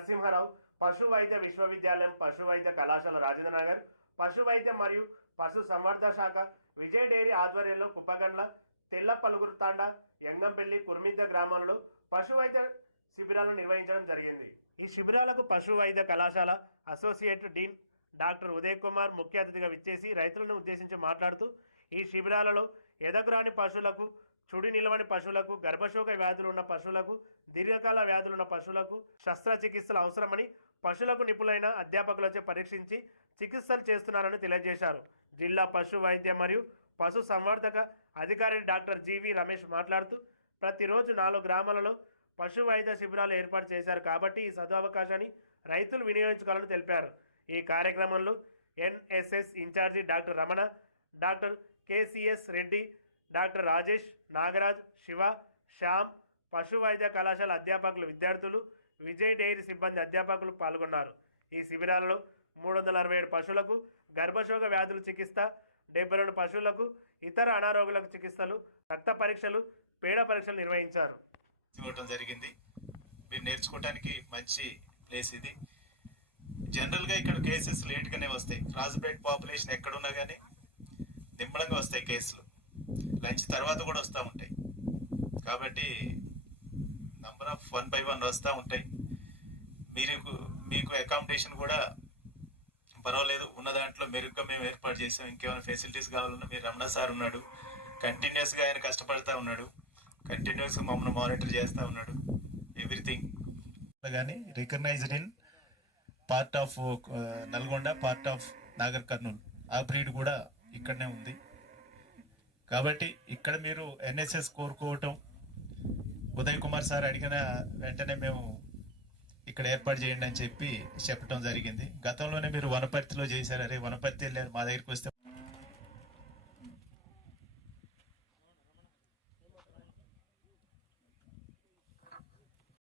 నరసింహారావు, పశు వైద్య విశ్వవిద్యాలయం పశు వైద్య కళాశాల రాజేంద్రనగర్, పశు వైద్య మరియు పశు సంవర్ధ శాఖ విజయ్ డైరీ ఆధ్వర్యంలో కుప్పగండ్ల, తెల్ల పలుగురు తాండా, యంగంపల్లి, కుర్మిద్ద గ్రామాల్లో పశు వైద్య శిబిరాలను నిర్వహించడం జరిగింది. ఈ శిబిరాలకు పశు వైద్య కళాశాల associate dean doctor Uday Kumar ముఖ్య అతిథిగా విచ్చేసి రైతులను ఉద్దేశించి మాట్లాడుతూ, ఈ శిబిరాలలో ఎదగురాని పశువులకు, చుడి నిలవని పశువులకు, గర్భశోక వ్యాధులు ఉన్న పశువులకు, దీర్ఘకాల వ్యాధులున్న పశువులకు శస్త్రచికిత్సలు అవసరమని పశువులకు నిపుణులైన అధ్యాపకులచే పరీక్షించి చికిత్సలు చేస్తున్నారని తెలియజేశారు. జిల్లా పశు వైద్య మరియు పశు సంవర్ధక అధికారి డాక్టర్ జీవి రమేష్ మాట్లాడుతూ, ప్రతిరోజు 4 గ్రామాలలో పశు వైద్య శిబిరాలు ఏర్పాటు చేశారు కాబట్టి ఈ సదవకాశాన్ని రైతులు వినియోగించుకోవాలని తెలిపారు. ఈ కార్యక్రమంలో NSS incharge doctor Ramana, doctor KCS Reddy, doctor Rajesh, Nagaraj, Shiva, Shyam, పశు వైద్య కళాశాల అధ్యాపకులు, విద్యార్థులు, విజయ్ డైరీ సిబ్బంది, అధ్యాపకులు పాల్గొన్నారు. ఈ శిబిరాలలో 367 పశువులకు గర్భశోక వ్యాధుల చికిత్స, 72 పశువులకు ఇతర అనారోగ్యాలకు చికిత్సలు, రక్త పరీక్షలు, పేడ పరీక్షలు నిర్వహించారు. ఇవ్వడం జరిగింది. మీరు నేర్చుకోవడానికి మంచి ప్లేస్ ఇది. జనరల్గా ఇక్కడ కేసెస్ లేట్గానే వస్తాయి. క్రాస్ బ్రీడ్ పాపులేషన్ ఎక్కడున్నా కానీ నిమ్మడంగా వస్తాయి కేసులు. లంచ్ తర్వాత కూడా వస్తూ ఉంటాయి. కాబట్టి నంబర్ ఆఫ్ 1 by 1 వస్తూ ఉంటాయి. మీకు అకామిడేషన్ కూడా పర్వాలేదు, ఉన్న దాంట్లో మెరుగ్గా మేము ఏర్పాటు చేసాం. ఇంకేమైనా ఫెసిలిటీస్ కావాలన్నా మీరు రమణ సార్ ఉన్నాడు, కంటిన్యూస్గా ఆయన కష్టపడతా ఉన్నాడు, కంటిన్యూస్గా మమ్మల్ని మానిటర్ చేస్తూ ఉన్నాడు. ఎవ్రీథింగ్ కానీ recognised in part of Nalgonda, part of Nagar Kurnool. ఆ బ్రీడ్ కూడా ఇక్కడనే ఉంది. కాబట్టి ఇక్కడ మీరు ఎన్ఎస్ఎస్ కోరుకోవటం, ఉదయ్ కుమార్ సార్ అడిగిన వెంటనే మేము ఇక్కడ ఏర్పాటు చేయండి అని చెప్పడం జరిగింది. గతంలోనే మీరు వనపర్తిలో చేశారు. అరే వనపర్తి వెళ్ళారు, మా దగ్గరికి వస్తే